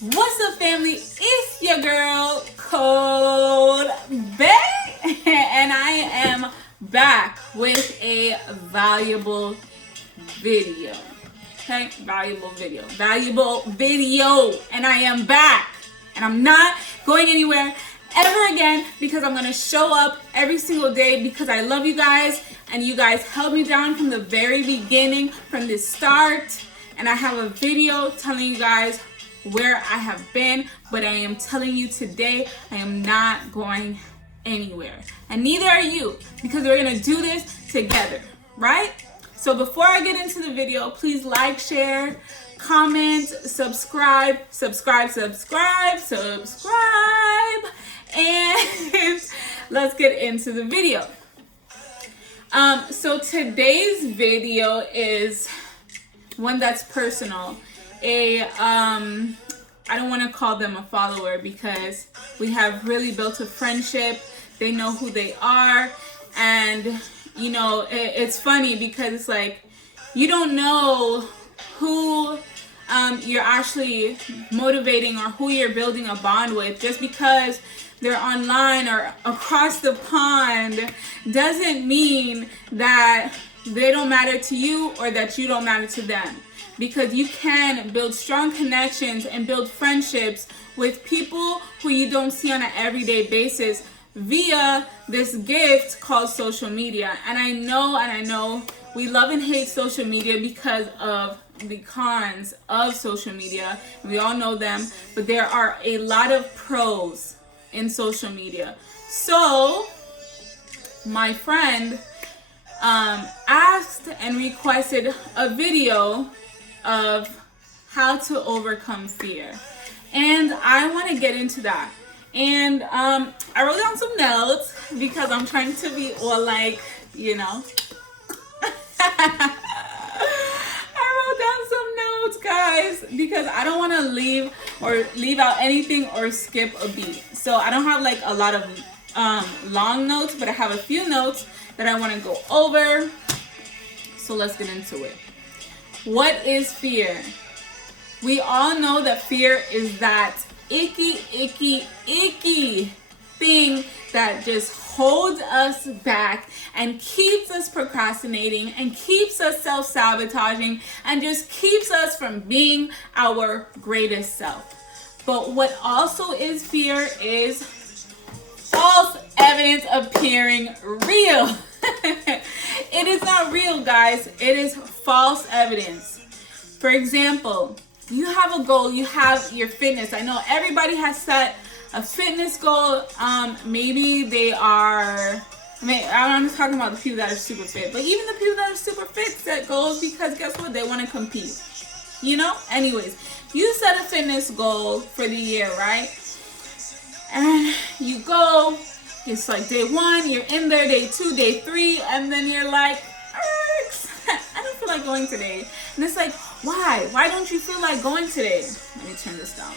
What's up, family? It's your girl, Code Bay, and I am back with a valuable video. Okay, valuable video, and I am back, and I'm not going anywhere ever again because I'm gonna show up every single day because I love you guys, and you guys held me down from the very beginning, from the start, and I have a video telling you guys where I have been, but I am telling you today, I am not going anywhere. And neither are you, because we're gonna do this together, right? So before I get into the video, please like, share, comment, subscribe, and let's get into the video. So today's video is one that's personal. I don't want to call them a follower because we have really built a friendship. They know who they are, and you know, it's funny because it's like you don't know who you're actually motivating or who you're building a bond with. Just because they're online or across the pond doesn't mean that they don't matter to you or that you don't matter to them. Because you can build strong connections and build friendships with people who you don't see on an everyday basis via this gift called social media. And I know we love and hate social media because of the cons of social media. We all know them, but there are a lot of pros in social media. So my friend asked and requested a video of how to overcome fear, and I want to get into that. And I wrote down some notes because I'm trying to be all like, you know. I wrote down some notes, guys, because I don't want to leave out anything or skip a beat. So I don't have like a lot of long notes, but I have a few notes that I want to go over. So let's get into it. What is fear? We all know that fear is that icky thing that just holds us back and keeps us procrastinating and keeps us self-sabotaging and just keeps us from being our greatest self. But what also is fear is false evidence appearing real. It is not real, guys. It is false evidence. For example, you have a goal, you have your fitness. I know everybody has set a fitness goal. Maybe they are, I'm just talking about the people that are super fit, but even the people that are super fit set goals because guess what? They want to compete. You know? Anyways, you set a fitness goal for the year, right? And you go. It's like day 1, you're in there, day 2, day 3, and then you're like, I don't feel like going today. And it's like, why? Why don't you feel like going today? Let me turn this down.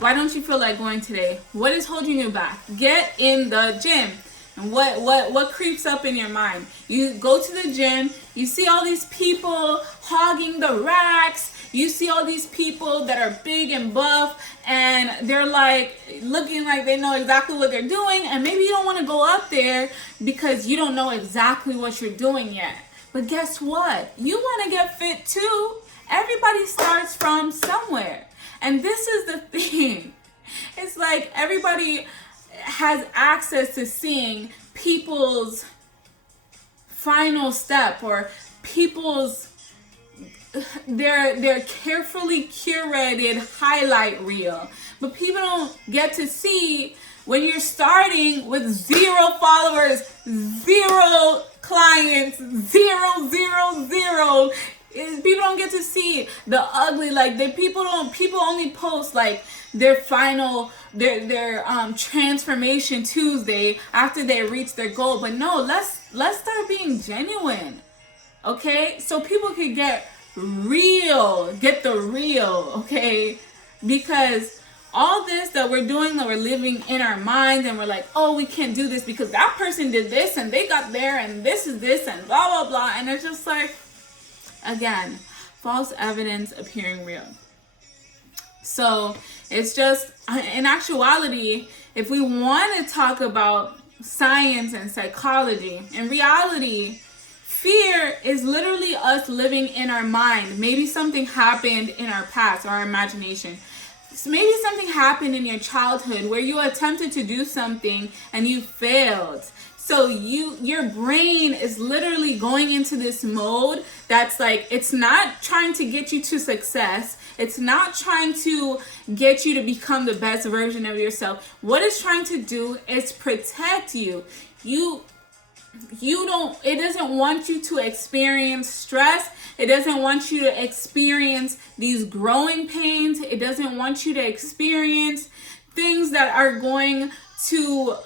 Why don't you feel like going today? What is holding you back? Get in the gym. And what creeps up in your mind? You go to the gym, you see all these people hogging the racks, you see all these people that are big and buff, and they're like looking like they know exactly what they're doing, and maybe you don't want to go up there because you don't know exactly what you're doing yet. But guess what? You want to get fit too. Everybody starts from somewhere. And this is the thing. It's like everybody has access to seeing people's final step or people's their carefully curated highlight reel. But people don't get to see when you're starting with 0 followers, 0 clients, 0. People don't get to see the ugly, like people only post like their final their transformation Tuesday after they reach their goal. But no, let's start being genuine. Okay? So people can get the real, okay? Because all this that we're doing, that we're living in our minds, and we're like, oh, we can't do this because that person did this and they got there and this is this and blah blah blah, and it's just like, again, false evidence appearing real. So it's just, in actuality, if we want to talk about science and psychology, in reality, fear is literally us living in our mind. Maybe something happened in our past or our imagination. Maybe something happened in your childhood where you attempted to do something and you failed. So your brain is literally going into this mode that's like, it's not trying to get you to success. It's not trying to get you to become the best version of yourself. What it's trying to do is protect you. It doesn't want you to experience stress. It doesn't want you to experience these growing pains. It doesn't want you to experience things that are going to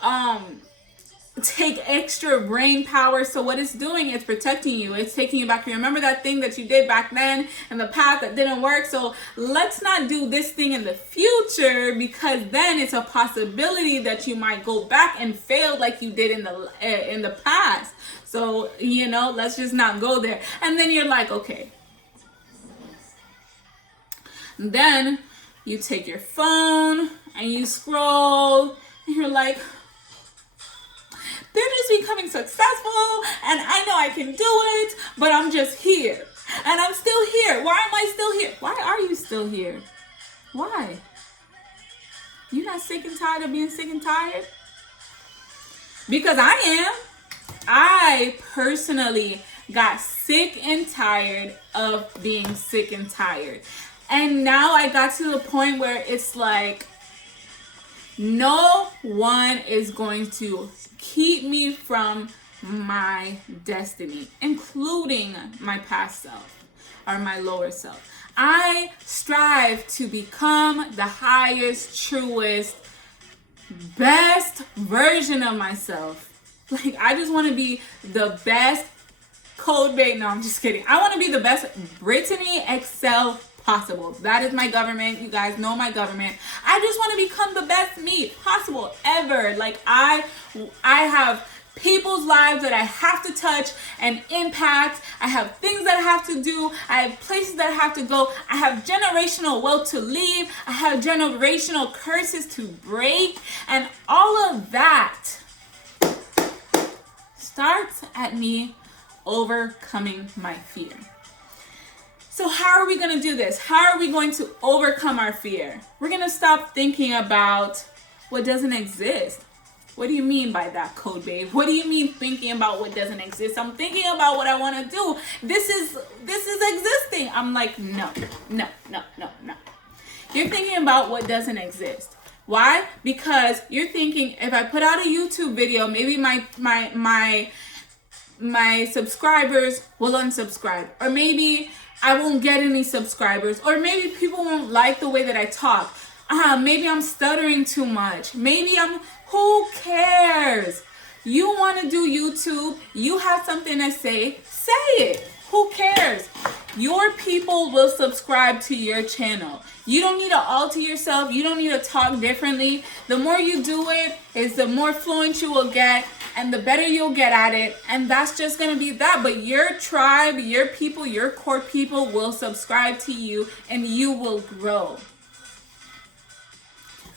take extra brain power. So what it's doing is protecting you. It's taking you back. Remember that thing that you did back then in the past that didn't work? So let's not do this thing in the future, because then it's a possibility that you might go back and fail like you did in the past. So, let's just not go there. And then you're like, okay. And then you take your phone and you scroll and you're like, they're just becoming successful and I know I can do it, but I'm just here. And I'm still here. Why am I still here? Why are you still here? Why? You not sick and tired of being sick and tired? Because I am. I personally got sick and tired of being sick and tired. And now I got to the point where it's like, no one is going to keep me from my destiny, including my past self or my lower self. I strive to become the highest, truest, best version of myself. Like, I just want to be the best Code Bae. No, I'm just kidding. I want to be the best Brittany Excel possible. That is my government. You guys know my government. I just want to become the best me possible ever. Like, I have people's lives that I have to touch and impact. I have things that I have to do. I have places that I have to go. I have generational wealth to leave. I have generational curses to break. And all of that starts at me overcoming my fear. So how are we going to do this? How are we going to overcome our fear? We're going to stop thinking about what doesn't exist. What do you mean by that, Code Babe? What do you mean thinking about what doesn't exist? I'm thinking about what I want to do. This is existing. I'm like, no. You're thinking about what doesn't exist. Why? Because you're thinking, if I put out a YouTube video, maybe my subscribers will unsubscribe, or maybe I won't get any subscribers, or maybe people won't like the way that I talk. Maybe I'm stuttering too much. Who cares? You want to do YouTube, you have something to say it. Who cares? Your people will subscribe to your channel. You don't need to alter yourself. You don't need to talk differently. The more you do it, is the more fluent you will get, and the better you'll get at it. And that's just going to be that. But your tribe, your people, your core people will subscribe to you, and you will grow.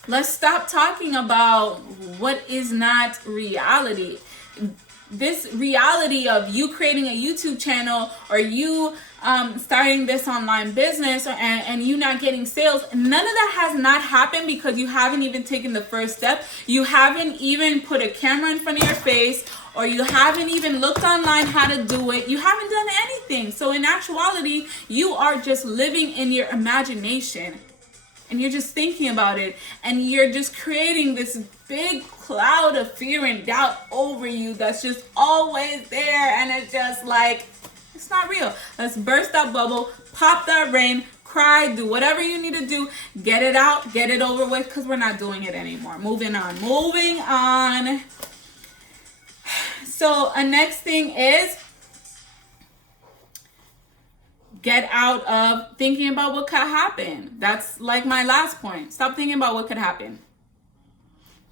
Let's stop talking about what is not reality. This reality of you creating a YouTube channel, or you starting this online business, and you not getting sales, none of that has not happened because you haven't even taken the first step. You haven't even put a camera in front of your face, or you haven't even looked online how to do it. You haven't done anything. So in actuality, you are just living in your imagination. And you're just thinking about it, and you're just creating this big cloud of fear and doubt over you that's just always there, and it's just like, it's not real. Let's burst that bubble, pop that rain, cry, do whatever you need to do, get it out, get it over with, because we're not doing it anymore. Moving on. So a next thing is, get out of thinking about what could happen. That's like my last point. Stop thinking about what could happen.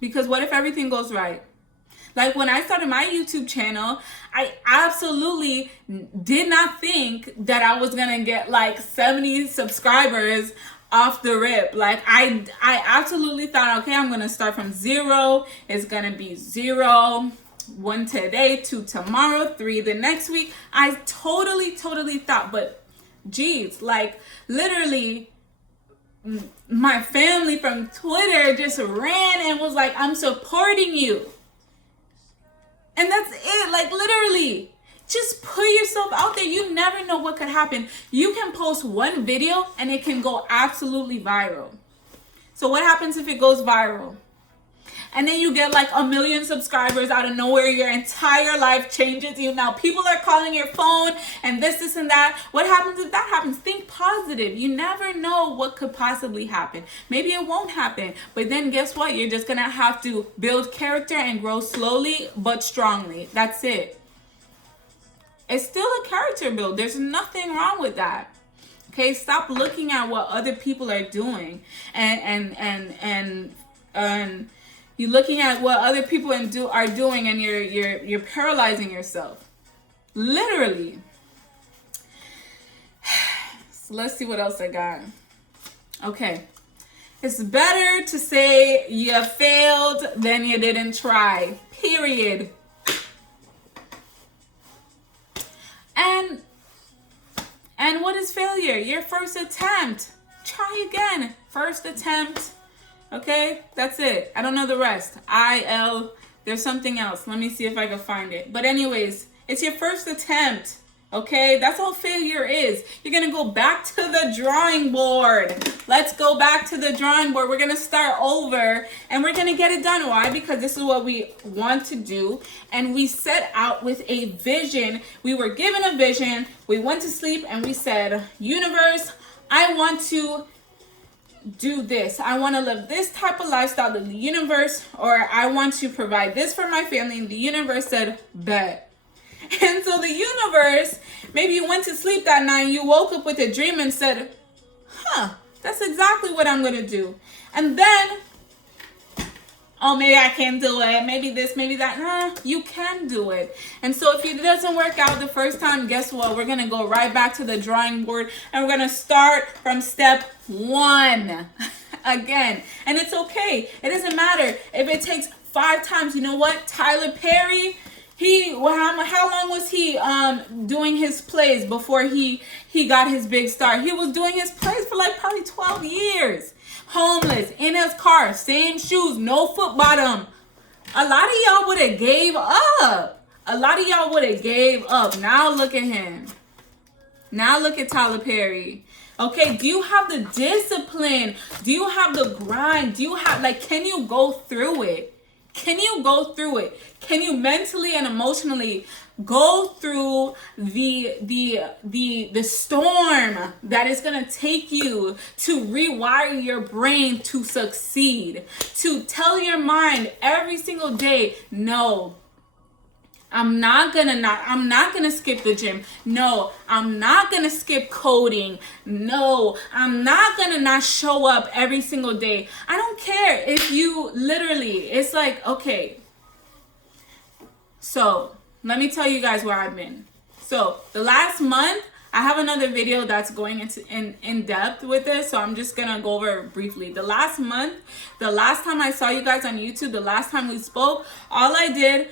Because what if everything goes right? Like when I started my YouTube channel, I absolutely did not think that I was going to get like 70 subscribers off the rip. Like I absolutely thought, okay, I'm gonna start from 0. It's gonna be 0, 1 today, 2 tomorrow, 3 the next week. I totally thought, but geez, like literally my family from Twitter just ran and was like, I'm supporting you. And that's it. Like literally, just put yourself out there. You never know what could happen. You can post one video and it can go absolutely viral. So what happens if it goes viral? And then you get like 1 million subscribers out of nowhere. Your entire life changes. You now people are calling your phone and this and that. What happens if that happens? Think positive. You never know what could possibly happen. Maybe it won't happen. But then guess what? You're just going to have to build character and grow slowly but strongly. That's it. It's still a character build. There's nothing wrong with that. Okay, stop looking at what other people are doing and you're looking at what other people are doing, and you're paralyzing yourself. Literally. So let's see what else I got. Okay. It's better to say you failed than you didn't try. Period. And what is failure? Your first attempt. Try again. First attempt. Okay, that's it. I don't know the rest. There's something else. Let me see if I can find it. But anyways, it's your first attempt. Okay, that's all failure is. You're going to go back to the drawing board. Let's go back to the drawing board. We're going to start over and we're going to get it done. Why? Because this is what we want to do. And we set out with a vision. We were given a vision. We went to sleep and we said, universe, I want to do this. I want to live this type of lifestyle in the universe, or I want to provide this for my family. And the universe said, bet. And so the universe, maybe you went to sleep that night, you woke up with a dream and said, that's exactly what I'm going to do. And then, oh, maybe I can't do it. Maybe this, maybe that. You can do it. And so if it doesn't work out the first time, guess what? We're going to go right back to the drawing board and we're going to start from step 1 again. And it's okay. It doesn't matter if it takes 5 times. You know what? Tyler Perry, how long was he doing his plays before he got his big star? He was doing his plays for like probably 12 years. Homeless, in his car, same shoes, no foot bottom. A lot of y'all would have gave up. Now look at him. Now look at Tyler Perry. Okay, do you have the discipline? Do you have the grind? Can you go through it? Can you go through it? Can you mentally and emotionally go through the storm that is going to take you to rewire your brain to succeed, to tell your mind every single day, no, I'm not gonna skip the gym. No, I'm not gonna skip coding. No, I'm not gonna not show up every single day. I don't care if you literally, it's like, okay. So let me tell you guys where I've been. So the last month, I have another video that's going into in depth with this, so I'm just gonna go over it briefly. The last month, the last time I saw you guys on YouTube, the last time we spoke, all I did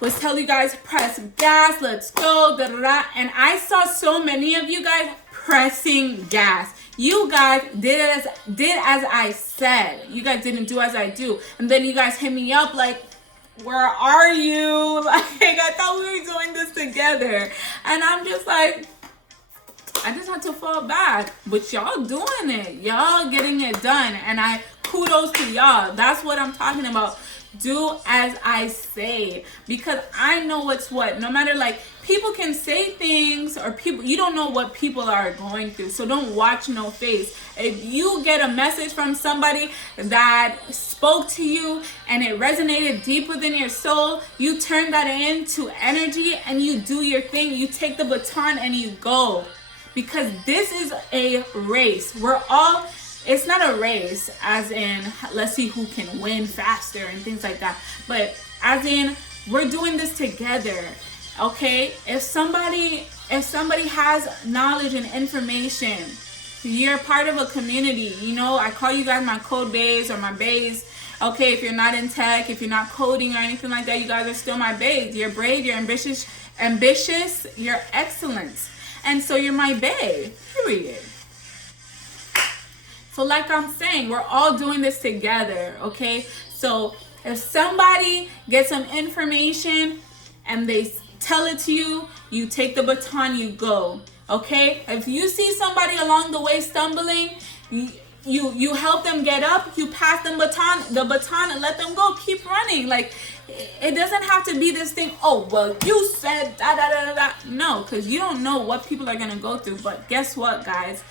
was tell you guys, press gas, let's go, da da da. And I saw so many of you guys pressing gas. You guys did as I said. You guys didn't do as I do. And then you guys hit me up like, where are you? Like, I thought we were doing this together. And I'm just like, I just had to fall back. But y'all doing it. Y'all getting it done. And kudos to y'all. That's what I'm talking about. Do as I say, because I know what's what. No matter, like, people can say things, or you don't know what people are going through, so don't watch no face. If you get a message from somebody that spoke to you and it resonated deep within your soul, you turn that into energy and you do your thing. You take the baton and you go, because this is a race. It's not a race as in, let's see who can win faster and things like that. But as in, we're doing this together, okay? If somebody has knowledge and information, You're part of a community. You know, I call you guys my code bays or my bays. Okay, if you're not in tech, if you're not coding or anything like that, you guys are still my bays. You're brave, you're ambitious, you're excellent. And so you're my bae, period. So like I'm saying, we're all doing this together, okay? So if somebody gets some information and they tell it to you, you take the baton, you go, okay? If you see somebody along the way stumbling, you help them get up, you pass them the baton and let them go, keep running. Like, it doesn't have to be this thing, oh, well, you said da da da da. No, because you don't know what people are gonna go through. But guess what, guys?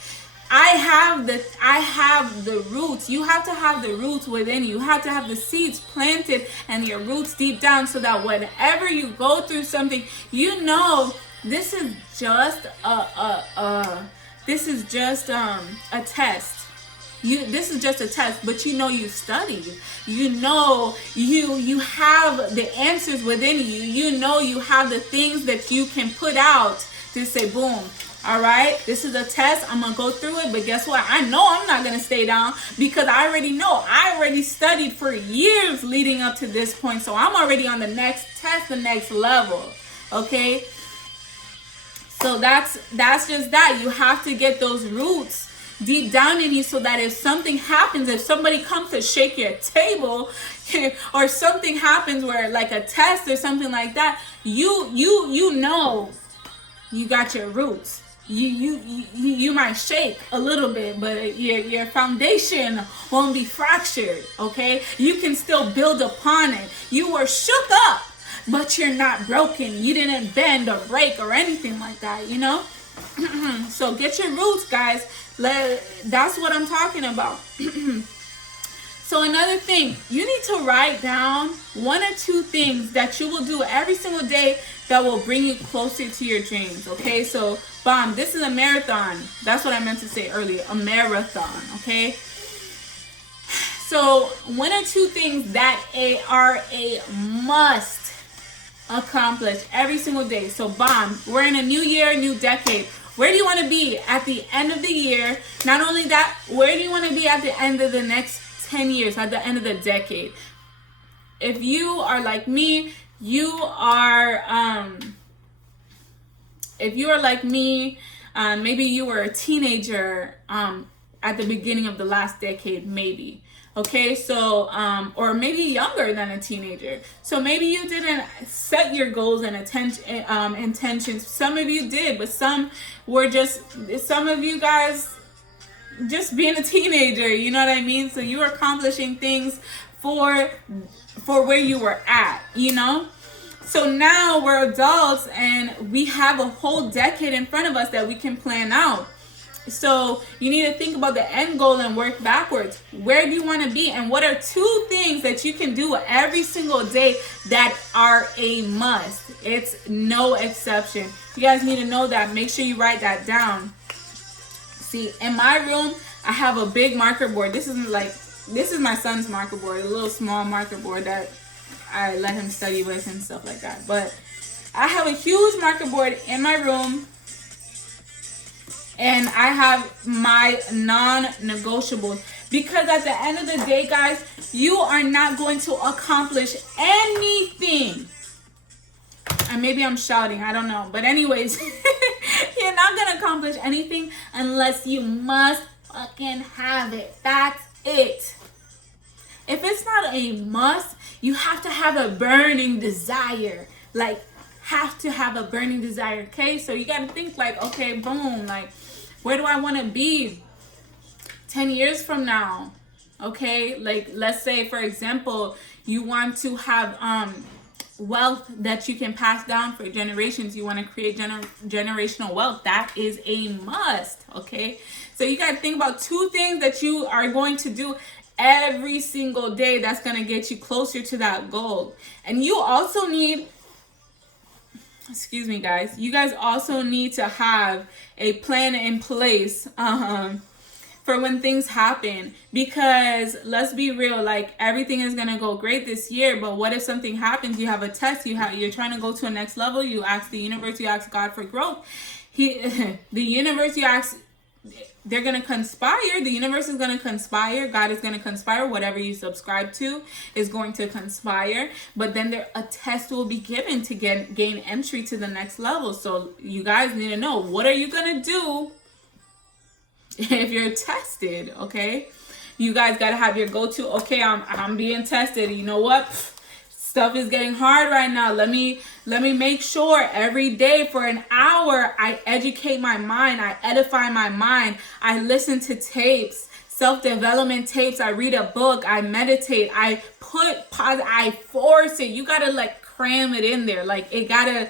I have the roots. You have to have the roots within you. You have to have the seeds planted and your roots deep down, so that whenever you go through something, you know this is just a test. This is just a test, but you know you studied. You know you have the answers within you. You know you have the things that you can put out to say, boom, all right, this is a test. I'm going to go through it, but guess what? I know I'm not going to stay down, because I already know. I already studied for years leading up to this point, so I'm already on the next test, the next level, okay? So that's just that. You have to get those roots deep down in you, so that if something happens, if somebody comes to shake your table or something happens where like a test or something like that, you know you got your roots. You might shake a little bit, but your foundation won't be fractured, okay? You can still build upon it. You were shook up, but you're not broken. You didn't bend or break or anything like that, you know? So get your roots, guys. That's what I'm talking about. So another thing, you need to write down 1 or 2 things that you will do every single day that will bring you closer to your dreams, okay? So, this is a marathon. That's what I meant to say earlier, a marathon, okay? So 1 or 2 things that are a must accomplish every single day. So, we're in a new year, new decade. Where do you want to be at the end of the year? Not only that, where do you want to be at the end of the next 10 years, at the end of the decade? If you are like me, maybe you were a teenager at the beginning of the last decade, maybe. Okay, so, or maybe younger than a teenager. So maybe you didn't set your goals and intentions. Some of you did, but some of you guys just being a teenager, you know what I mean? So you were accomplishing things for where you were at, you know? So now we're adults and we have a whole decade in front of us that we can plan out. So you need to think about the end goal and work backwards. Where do you want to be? And what are 2 things that you can do every single day that are a must? It's no exception. You guys need to know that. Make sure you write that down. See, in my room, I have a big marker board. This is my son's marker board, a little small marker board that I let him study with and stuff like that. But I have a huge marker board in my room. And I have my non-negotiables, because at the end of the day, guys, you are not going to accomplish anything. And maybe I'm shouting, I don't know. But anyways, you're not going to accomplish anything unless you must fucking have it. That's it. If it's not a must, you have to have a burning desire. Like, have to have a burning desire, okay? So you got to think like, okay, boom, like, where do I want to be 10 years from now? Okay, like, let's say, for example, you want to have wealth that you can pass down for generations. You want to create generational wealth. That is a must, okay? So you got to think about 2 things that you are going to do every single day that's going to get you closer to that goal. And you also need, excuse me, guys, you guys also need to have a plan in place for when things happen, because let's be real, like, everything is gonna go great this year, but what if something happens? You have a test, you're trying to go to a next level, you ask the universe, you ask God for growth. The universe, you ask they're going to conspire. The universe is going to conspire. God is going to conspire. Whatever you subscribe to is going to conspire. But then a test will be given to gain entry to the next level. So you guys need to know, what are you going to do if you're tested? Okay, you guys got to have your go-to. Okay, I'm being tested. You know what? Stuff is getting hard right now. Let me make sure every day for an hour I educate my mind, I edify my mind, I listen to tapes, self-development tapes, I read a book, I meditate, I force it. You gotta like cram it in there. Like you gotta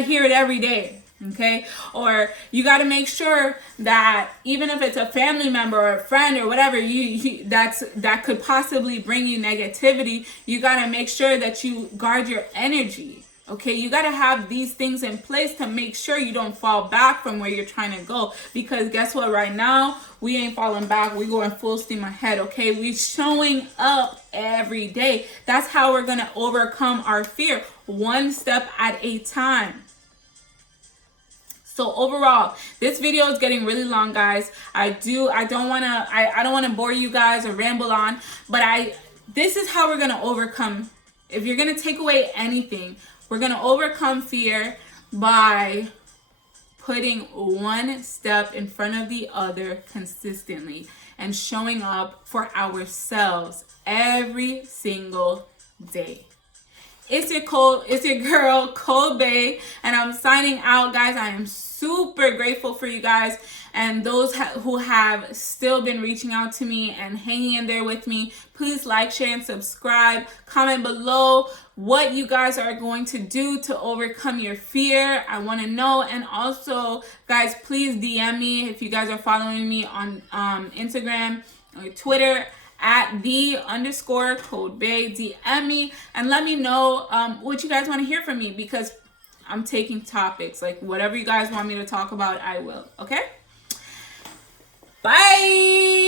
hear it every day. Okay, or you got to make sure that even if it's a family member or a friend or whatever, that could possibly bring you negativity, you got to make sure that you guard your energy. Okay, you got to have these things in place to make sure you don't fall back from where you're trying to go. Because guess what? Right now, we ain't falling back. We going full steam ahead. Okay, we showing up every day. That's how we're gonna overcome our fear, one step at a time. So overall, this video is getting really long, guys. I don't want to bore you guys or ramble on, but this is how we're going to overcome. If you're going to take away anything, we're going to overcome fear by putting one step in front of the other consistently and showing up for ourselves every single day. It's your girl, Code Bae, and I'm signing out, guys. I am super grateful for you guys and those who have still been reaching out to me and hanging in there with me. Please like, share, and subscribe. Comment below what you guys are going to do to overcome your fear. I want to know. And also, guys, please DM me if you guys are following me on Instagram or Twitter at @the_Code Bae. DM me and let me know what you guys want to hear from me, because I'm taking topics. Like whatever you guys want me to talk about, I will. Okay? Bye!